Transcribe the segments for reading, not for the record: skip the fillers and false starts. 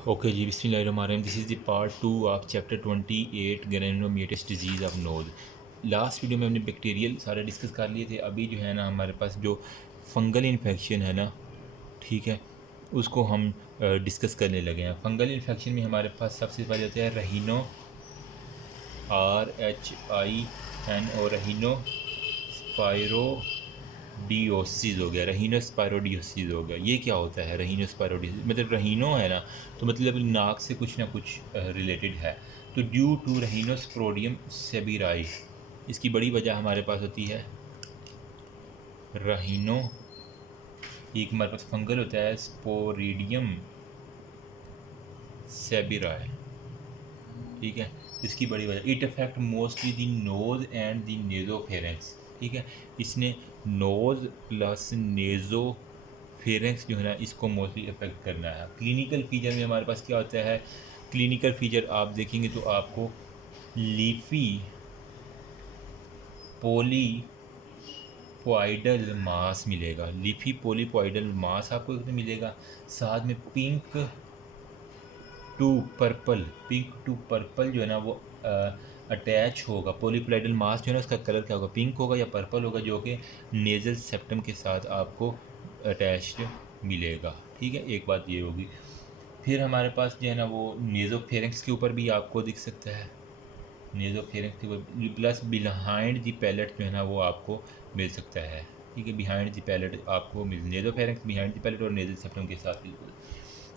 Okay ji, बिस्मिल्लाहिर्रहमानिर्रहीम। This is the part 2 of chapter 28 granulomatous disease of nose. Last video में हमने bacterial सारे discuss कर लिए थे। अभी जो है ना हमारे पास जो फंगल इन्फेक्शन है ना, ठीक है, उसको हम डिस्कस करने लगे हैं। फंगल इन्फेक्शन में हमारे पास सबसे पहले होता है रहीनो, RHINO, रहीनो स्पायरोडियोसिस हो गया। रहीनो स्पायरोडियोसिस हो गया। ये क्या होता है रहीनो स्पायरोडियोसिस? मतलब रहीनो है ना, तो मतलब नाक से कुछ ना कुछ रिलेटेड है। तो ड्यू टू रहीनोस्पोरिडियम सेबीराई, इसकी बड़ी वजह हमारे पास होती है रहीनो। एक हमारे पास फंगल होता है स्पोरिडियम सेबीराई, ठीक है। इसकी बड़ी वजह it affect mostly the nose and the nasopharynx, ठीक है। इसने नोज प्लस नेजो फेरेंक्स जो है ना, इसको मोस्टली अफेक्ट करना है। क्लिनिकल फीचर में हमारे पास क्या होता है? क्लिनिकल फीचर आप देखेंगे तो आपको लीफी पोलीपॉइडल मास मिलेगा। लीफी पोलीपॉइडल मास आपको इसमें मिलेगा। साथ में पिंक टू पर्पल जो है ना वो अटैच होगा। पोलीप्लाइडल मास जो है ना, उसका कलर क्या होगा? पिंक होगा या पर्पल होगा, जो कि नेज़ल सेप्टम के साथ आपको अटैच्ड मिलेगा, ठीक है। एक बात ये होगी। फिर हमारे पास जो है ना वो नेज़ोफेरेंक्स के ऊपर भी आपको दिख सकता है। नेज़ोफेरेंक्स के ऊपर प्लस बिहाइंड दी पैलेट जो है ना वो आपको मिल सकता है, ठीक है। बिहाइंड दी पैलेट आपको मिल नेज़ोफेरेंक्स बिहाइंड दी पैलेट और नेज़ल सेप्टम के साथ बिल्कुल।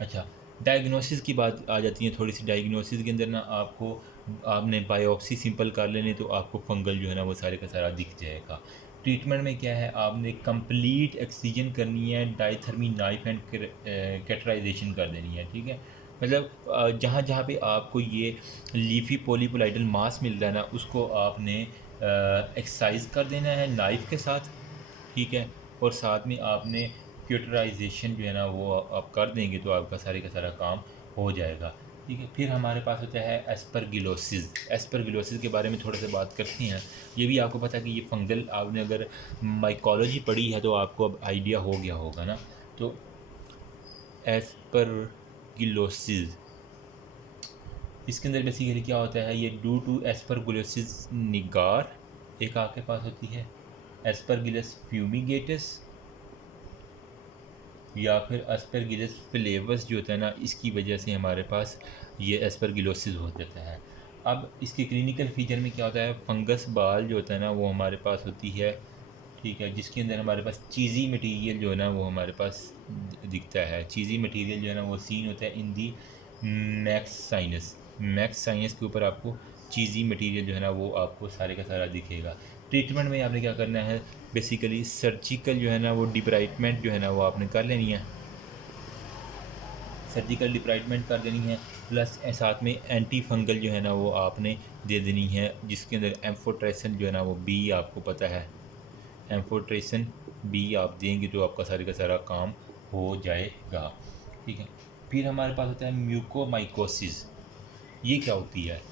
अच्छा, डायग्नोसिस की बात आ जाती है थोड़ी सी। डायग्नोसिस के अंदर ना आपको, आपने बायोप्सी सिंपल कर लेने तो आपको फंगल जो है ना वो सारे का सारा दिख जाएगा। ट्रीटमेंट में क्या है, आपने कंप्लीट एक्सीजन करनी है, डाइथर्मी नाइफ एंड कैटराइजेशन कर देनी है, ठीक है। मतलब जहाँ जहाँ पे आपको ये लीफी पोलीपोलाइडल मास मिल रहा है ना, उसको आपने एक्सरसाइज कर देना है नाइफ के साथ, ठीक है। और साथ में आपने क्यूटराइजेशन जो है ना वो आप कर देंगे तो आपका सारे का सारा काम हो जाएगा, ठीक है। फिर हमारे पास होता है एस्परगिलोसिस। एस्परगिलोसिस के बारे में थोड़ा सा बात करते हैं। ये भी आपको पता है कि ये फंगल, आपने अगर माइकोलॉजी पढ़ी है तो आपको अब आइडिया हो गया होगा ना। तो एस्परगिलोसिस, इसके अंदर बेसिकली क्या होता है, ये ड्यू टू एस्परगिलोसिस निगार एक आपके पास होती है, एस्परगिलस फ्यूमिगेटस या फिर एस्परगिलस फ्लेवस जो होता है ना, इसकी वजह से हमारे पास ये एस्परगिलोसिस हो जाता है। अब इसके क्लिनिकल फीचर में क्या होता है, फंगस बाल जो होता है ना वो हमारे पास होती है, ठीक है, जिसके अंदर हमारे पास चीज़ी मटेरियल जो है ना वो हमारे पास दिखता है। चीज़ी मटेरियल जो है ना वो सीन होता है इन दी मैक्स साइनस के ऊपर आपको चीज़ी मटेरियल जो है ना वो आपको सारे का सारा दिखेगा। ट्रीटमेंट में आपने क्या करना है, बेसिकली सर्जिकल जो है ना वो डिब्राइटमेंट जो है ना वो आपने कर लेनी है, सर्जिकल डिब्राइटमेंट कर देनी है। प्लस साथ में एंटी फंगल जो है ना वो आपने दे देनी है, जिसके अंदर एम्फोट्रेसन जो है ना वो बी आपको पता है, एम्फोट्रेसन बी आप देंगे तो आपका सारे का सारा काम हो जाएगा, ठीक है। फिर हमारे पास होता है म्यूकोमाइकोसिस। ये क्या होती है?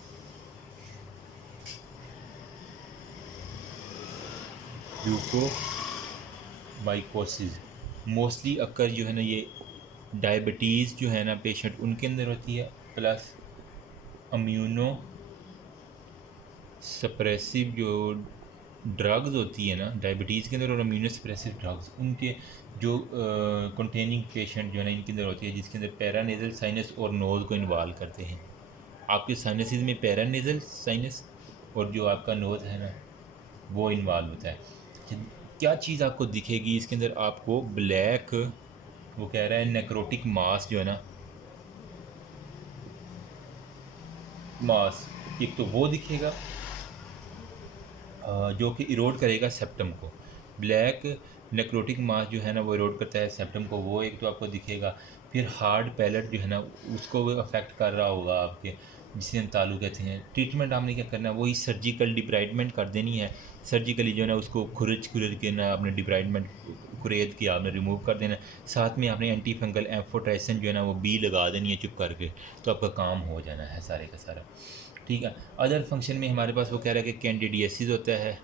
म्यूकोमाइकोसिस मोस्टली अक्कर जो है ना ये डायबिटीज़ जो है ना पेशेंट उनके अंदर होती है, प्लस इम्यूनो सप्रेसिव जो ड्रग्स होती है ना डायबिटीज़ के अंदर, और इम्यूनो सप्रेसिव ड्रग्स उनके जो कंटेनिंग पेशेंट जो है ना इनके अंदर होती है, जिसके अंदर पैरानेजल साइनस और नोज़ को इन्वॉल्व करते हैं। आपके साइनसिस में पैरानेजल साइनस और जो आपका नोज़ है ना वो इन्वॉल्व होता है। क्या चीज़ आपको दिखेगी इसके अंदर? आपको ब्लैक, वो कह रहा है नेक्रोटिक मास जो है ना, मास, एक तो वो दिखेगा जो कि इरोड करेगा सेप्टम को। ब्लैक नेक्रोटिक मास जो है ना वो इरोड करता है सेप्टम को, वो एक तो आपको दिखेगा। फिर हार्ड पैलेट जो है ना उसको वो अफेक्ट कर रहा होगा आपके, जिसे हम तालू कहते हैं। ट्रीटमेंट आपने क्या करना है, वही सर्जिकल डिब्राइडमेंट कर देनी है। सर्जिकली जो है ना उसको खुरच के ना आपने डिब्राइडमेंट कुरेद के आपने रिमूव कर देना है। साथ में आपने एंटी फंगल एम्फोट्राइसन जो है ना वो बी लगा देनी है चुप करके, तो आपका काम हो जाना है सारे का सारा, ठीक है। अदर फंक्शन में हमारे पास वो कह रहा है कि कैंडिडियासिस होता है,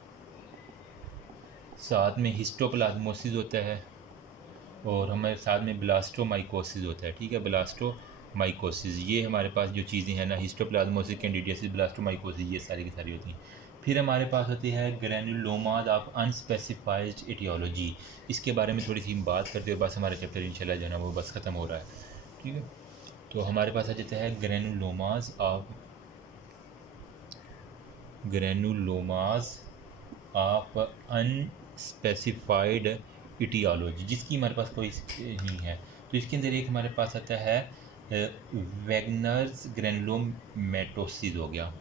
साथ में हिस्टोप्लाज्मोसिस होता है, और हमारे साथ में ब्लास्टोमाइकोसिस होता है, ठीक है। ब्लास्टो माइकोसिस, ये हमारे पास जो चीज़ें हैं ना, हिस्टोप्लाज्मोसिस, कैंडिडियासिस, ब्लास्टोमाइकोसिस, ये सारी की सारी होती हैं। फिर हमारे पास होती है ग्रैनुलोमाज ऑफ अनस्पेसिफाइड एटियोलॉजी। इसके बारे में थोड़ी सी हम बात करते हैं, बस हमारा चैप्टर इंशाल्लाह जो है ना वो बस ख़त्म हो रहा है। ठीक है, तो हमारे पास आ जाता है ग्रैनुलोमाज ऑफ अनस्पेसिफाइड इटियोलॉजी, जिसकी हमारे पास कोई नहीं है। तो इसके अंदर एक हमारे पास आता है वैगनर्स ग्रैनुलोमेटोसिस हो गया।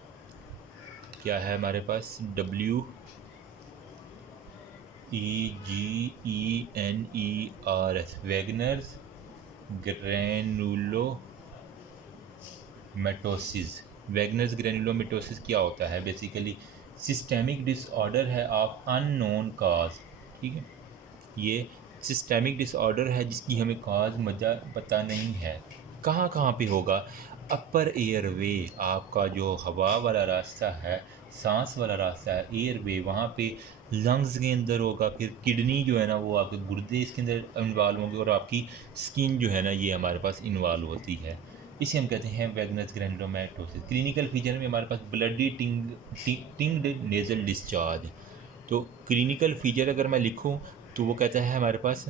क्या है हमारे पास? WEGENERS, Wegener's granulomatosis. Wegener's granulomatosis क्या होता है? बेसिकली सिस्टेमिक डिसऑर्डर है ऑफ अननोन काज। ठीक है, ये सिस्टेमिक डिसऑर्डर है जिसकी हमें काज मजा पता नहीं है। कहाँ कहाँ पे होगा? अपर एयरवे, आपका जो हवा वाला रास्ता है, सांस वाला रास्ता है, एयरवे, वहाँ पे लंग्स के अंदर होगा। फिर किडनी जो है ना वो आपके गुर्दे इसके अंदर इन्वॉल्व होंगे, और आपकी स्किन जो है ना ये हमारे पास इन्वॉल्व होती है। इसे हम कहते हैं वैगनस ग्रैनुलोमेटोसिस। क्लिनिकल फीचर में हमारे पास ब्लडी टिंग्ड नेजल डिस्चार्ज। तो क्लिनिकल फीचर अगर मैं लिखूं तो वो कहता है हमारे पास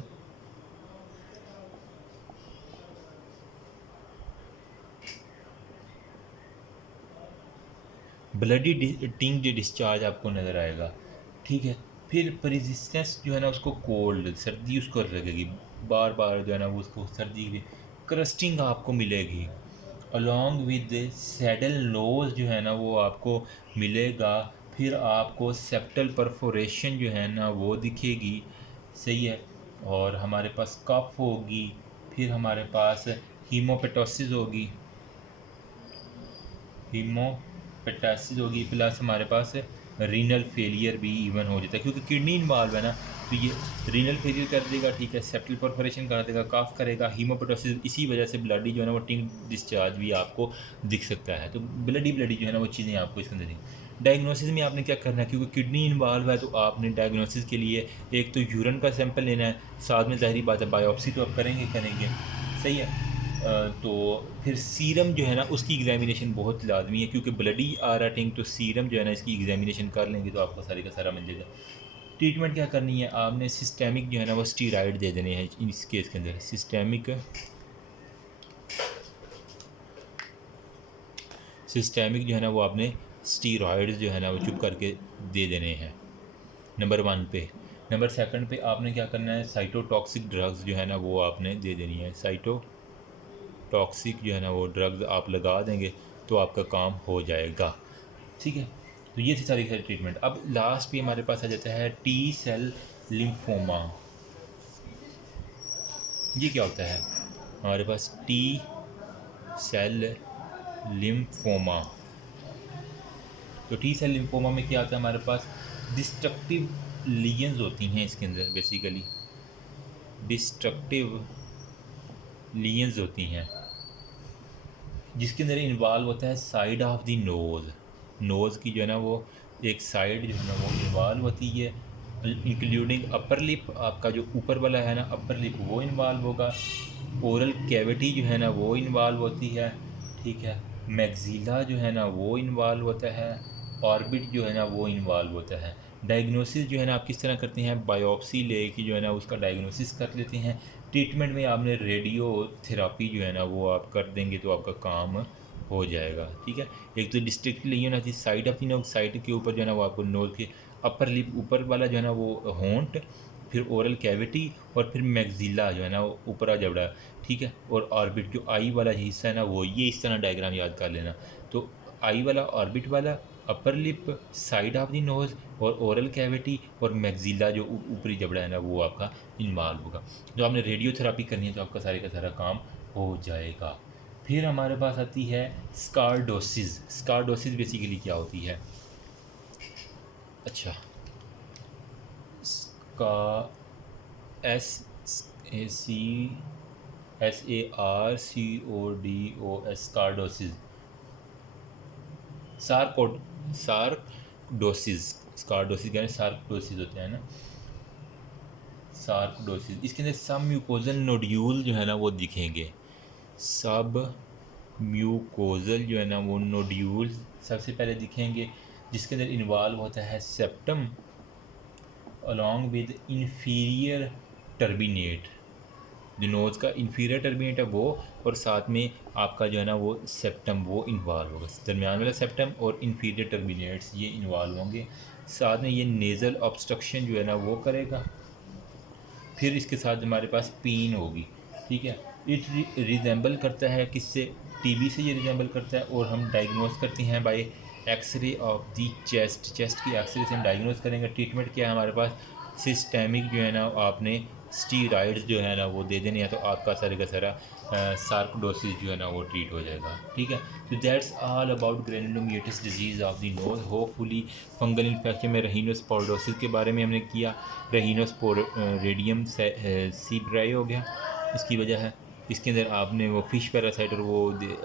ब्लडी टिंग्ड डिस्चार्ज आपको नज़र आएगा। ठीक है, फिर परसिस्टेंस जो है ना उसको कोल्ड, सर्दी उसको लगेगी, बार बार जो है ना वो उसको सर्दी की क्रस्टिंग आपको मिलेगी। अलॉन्ग विद सैडल नोज जो है ना वो आपको मिलेगा। फिर आपको सेप्टल परफोरेशन जो है ना वो दिखेगी। सही है, और हमारे पास कफ होगी। फिर हमारे पास हीमोपेटोसिस होगी, हीमोपेटासिस होगी, प्लस हमारे पास रीनल फेलियर भी इवन हो जाता है, क्योंकि किडनी इन्वॉल्व है ना। तो ये रीनल फेलियर कर देगा, ठीक है, सेप्टल परफोरेशन कर देगा, काफ करेगा, हीमोपेटोसिस, इसी वजह से ब्लडी जो है ना वो टिंग डिस्चार्ज भी आपको दिख सकता है। तो ब्लडी जो है ना वो चीज़ें आपको इसके अंदर दिख। डायग्नोसिस में आपने क्या करना है, क्योंकि किडनी इन्वॉल्व है तो आपने डायग्नोसिस के लिए एक तो यूरिन का सैंपल लेना है, साथ में ज़ाहिरी बात है बायोप्सी तो आप करेंगे। सही है। तो फिर सीरम जो है ना उसकी एग्जामिनेशन बहुत लाजमी है, क्योंकि ब्लडी आ रहा टिंग, तो सीरम जो है ना इसकी एग्जामिनेशन कर लेंगे तो आपको सारी का सारा मिल जाएगा। ट्रीटमेंट क्या करनी है आपने? सिस्टेमिक जो है ना वो स्टीराइड दे देने हैं इस केस के अंदर। सिस्टेमिक जो है ना वो आपने स्टीरॉइड्स जो है ना वो चुप करके दे देने हैं, नंबर 1 पे। नंबर 2 पे आपने क्या करना है? साइटोटॉक्सिक ड्रग्स जो है ना वो आपने दे देनी है। टॉक्सिक जो है ना वो ड्रग्स आप लगा देंगे तो आपका काम हो जाएगा। ठीक है, तो ये थी सारी ट्रीटमेंट। अब लास्ट पे हमारे पास आ जाता है टी सेल लिम्फोमा। ये क्या होता है? हमारे पास टी सेल लिम्फोमा। तो टी सेल लिम्फोमा में क्या आता है? हमारे पास डिस्ट्रक्टिव लीजन्स होती हैं इसके अंदर, बेसिकली डिस्ट्रक्टिव लीजन्स होती हैं, जिसके अंदर इन्वॉल्व होता है साइड ऑफ द नोज़ की जो है ना वो एक साइड जो है ना वो इन्वॉल्व होती है, इंक्लूडिंग अपर लिप। आपका जो ऊपर वाला है ना अपर लिप वो इन्वॉल्व होगा। ओरल कैविटी जो है ना वो इन्वॉल्व होती है। ठीक है, मैक्सिला जो है ना वो इन्वॉल्व होता है, ऑर्बिट जो है ना वो इन्वॉल्व होता है। डायग्नोसिस जो है ना आप किस तरह करते हैं? बायोप्सी लेके जो है ना उसका डायग्नोसिस कर लेते हैं। ट्रीटमेंट में आपने रेडियो थेरापी जो है ना वो आप कर देंगे तो आपका काम हो जाएगा। ठीक है, एक तो डिस्ट्रिक्ट लिए होना चाहिए साइड ऑफ नो, साइड के ऊपर जो है ना वो आपको नोज के अपर लिप ऊपर वाला जो है ना वो होंठ, फिर ओरल कैविटी, और फिर मैक्सिला जो है ना वो ऊपरा जबड़ा। ठीक है, और ऑर्बिट जो आई वाला हिस्सा है ना वो, ये इस तरह डायग्राम याद कर लेना। तो आई वाला, ऑर्बिट वाला, upper lip, side of the nose, और ओरल कैविटी, और मैक्सिला जो ऊपरी जबड़ा है ना वो आपका इन्वॉल्व होगा। जो आपने रेडियोथेरापी करनी है तो आपका सारे का सारा काम हो जाएगा। फिर हमारे पास आती है स्कार्डोसिस। स्कार्डोसिस बेसिकली क्या होती है? अच्छा, SARCODOS, स्कार्डोसिस। सार्कडोसिस, स्कार्डोसिस क्या है? सार्कडोसिस होते हैं ना, सार्कडोसिस। इसके अंदर सब म्यूकोजल नोड्यूल जो है ना वो दिखेंगे, सब म्यूकोजल जो है ना वो नोड्यूल्स सबसे पहले दिखेंगे, जिसके अंदर इन्वॉल्व होता है septum along with inferior turbinate, जो नोज़ का इंफीरियर टर्बिनेट है वो, और साथ में आपका जो है ना वो सेप्टम वो इन्वॉल्व होगा, दरमियान वाला सेप्टम और इंफीरियर टर्बिनेट्स ये इन्वॉल्व होंगे। साथ में ये नेज़ल ऑब्स्ट्रक्शन जो है ना वो करेगा। फिर इसके साथ हमारे पास पेन होगी, ठीक है। इट रिजेंबल करता है किससे, टीबी से ये रिजेंबल करता है, और हम डायग्नोस करते हैं by x-ray of the chest, chest की एक्सरे से हम डायग्नोस करेंगे। ट्रीटमेंट क्या है हमारे पास, सिस्टेमिक जो है ना आपने स्टीरॉइड्स जो है ना वो दे देने हैं, तो आपका सारे का सारा सार्कोडोसिस जो है ना वो ट्रीट हो जाएगा, ठीक है। तो that's all about granulomatosis disease of the nose. Hopefully fungal infection में रहीनोस्पोरोसिस के बारे में हमने किया। रेडियम सीब्राई हो गया, इसकी वजह है। इसके अंदर आपने वो फिश पैरासाइट और वो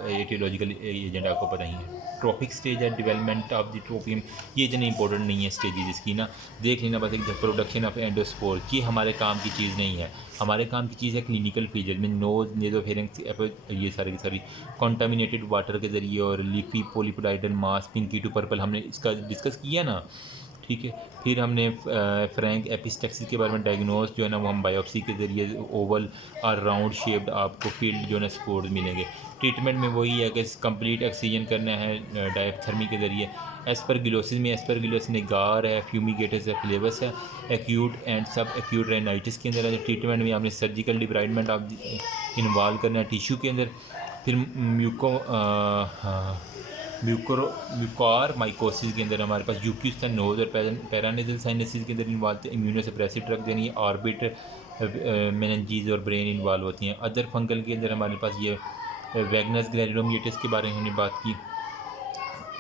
एटियोलॉजिकल एजेंट आपको पता ही है। ट्रॉपिक स्टेज है डेवलपमेंट ऑफ द ट्रोपियम, ये इतनी इंपॉर्टेंट नहीं है स्टेजेस इसकी ना, देख लेना बस। एक प्रोडक्शन ऑफ एंडोस्पोर, ये हमारे काम की चीज़ नहीं है। हमारे काम की चीज़ है क्लिनिकल फीचर में नोज नेजोफेरिंक्स, ये सारी की सारी कॉन्टामिनेटेड वाटर के ज़रिए और leafy polypoidal mass pinky to purple हमने इसका डिस्कस किया ना, ठीक है। फिर हमने फ्रैंक एपिस्टेक्सिस के बारे में डायग्नोस जो है ना वो हम बायोप्सी के ज़रिए ओवल और राउंड शेप्ड आपको फील्ड जो है ना स्पोर्स मिलेंगे। ट्रीटमेंट में वही है कि कंप्लीट ऑक्सीजन करना है डायथर्मी के ज़रिए। एस्परगिलोसिस में एस्परगिलोसिस निगार है, फ्यूमिगेटस है, फ्लेवस है। एक्यूट एंड सब एक्यूट रेनाइटिस के अंदर है। ट्रीटमेंट में आपने सर्जिकल डिब्राइडमेंट आप इन्वॉल्व करना है टिश्यू के अंदर। फिर म्यूकोर माइकोसिस के अंदर हमारे पास यूक्यूस था नोज और पैरानेजल साइनसिस के अंदर इन्वॉल्व थे। इम्यूनोसप्रेसिव ड्रग देनी है। ऑर्बिट मेनिंजीज और ब्रेन इन्वॉल्व होती हैं। अदर फंगल के अंदर हमारे पास ये वैगनस ग्रेनुलोमाटोसिस के बारे में हमने बात की।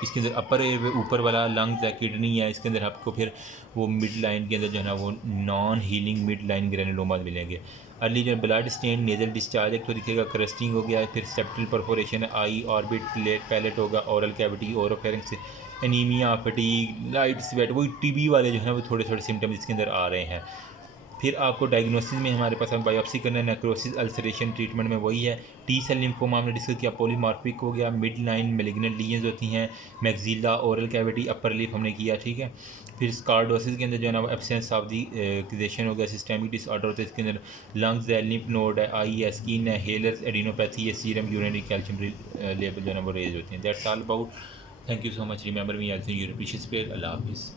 इसके अंदर अपर ऊपर वाला लंग्स है, किडनी है, इसके अंदर आपको फिर वो मिड लाइन के अंदर जो है ना वो non healing mid line granuloma मिलेंगे। अर्ली जो ब्लड स्टेन नेजल डिस्चार्ज एक तो दिखेगा, क्रस्टिंग हो गया है, फिर सेप्टल परफोरेशन है, आई ऑर्बिट पैलेट होगा, oral cavity, oropharynx, anaemia, fatigue, light sweat, वही टीबी वाले जो है ना वो थोड़े थोड़े सिम्टम्स इसके अंदर आ रहे हैं। फिर आपको डायग्नोसिस में हमारे पास बायोप्सी करना है, नेक्रोसिस अल्सरेशन ट्रीटमेंट में वही है। टी सेल लिम्फोमा हमने डिस्कस किया, पॉलीमॉर्फिक हो गया, मिड लाइन मेलिग्नेंट लीजन्स होती हैं, maxilla, oral cavity, upper lip हमने किया, ठीक है। फिर स्कार्डोसिस के अंदर जो है ना वो एब्सेंस ऑफ दी क्रिजेशन हो गया, सिस्टेमिक डिसऑर्डर होता है इसके अंदर, लंग्स है, लिम्फ नोड है, आई है, स्किन है, हेलर्स, एडिनोपैथी है, सीरम यूरिनरी कैल्शियम लेवल जो है ना वो रेज होती हैं। That's all about. Thank you so much. Remember me, I think your precious prayer. अल्लाह हाफिज़।